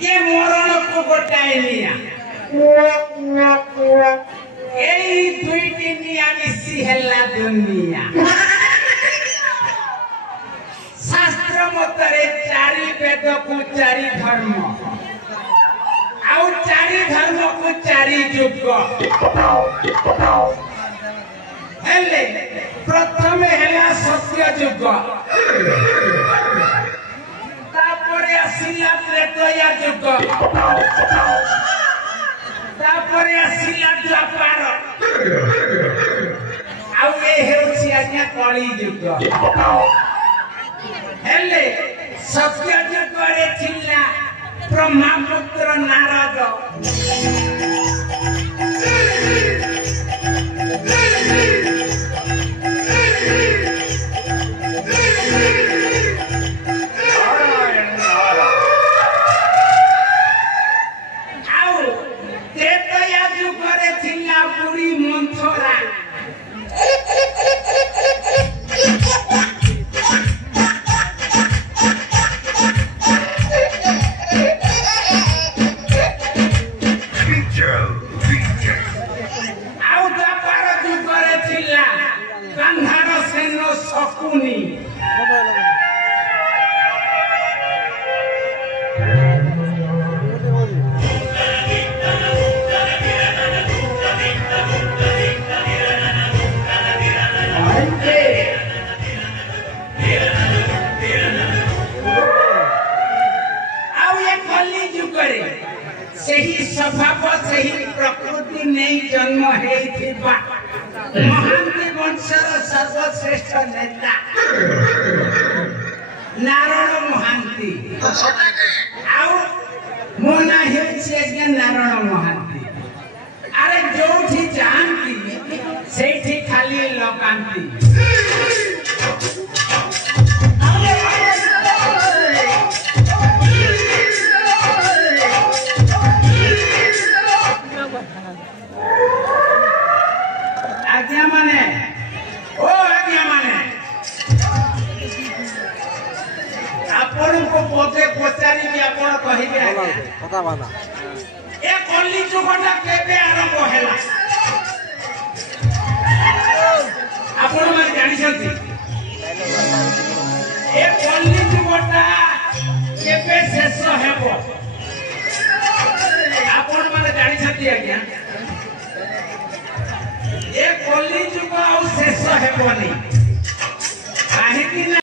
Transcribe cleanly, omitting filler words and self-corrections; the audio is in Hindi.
ये मरण को गोटाए निया एई दुईटी निया मिसी हेला दुनिया शास्त्र मतरे चारि वेद को चारि धर्म आउ चारि धर्म को चारि युग हेले प्रथम हेला सत्य युग तापरे आसिला त्रेतया युग तापरे आसिला द्वापर आउ ए हेउछि आज्ञा कली युग हेले सत्य युग रे थिला ब्रह्मपुत्र नारद स्वभाव से ही प्रकृति नहीं जन्म है महांती वंशर सर्वश्रेष्ठ नेता नारायण महांती मो ना नारायण महांती अरे जो जानती से खाली लकांती आज्ञा माने ओ आज्ञा माने आपण को पोते पचारी भी आपण कहिबे पता बाना ए कल्ली जुगटा केबे आरंभ हैला आपण माने जानि छथि ए कल्ली जुगटा केबे शेष हेबो आपण माने जानि छथि आज्ञा ए कली जुग शेष हेबनी।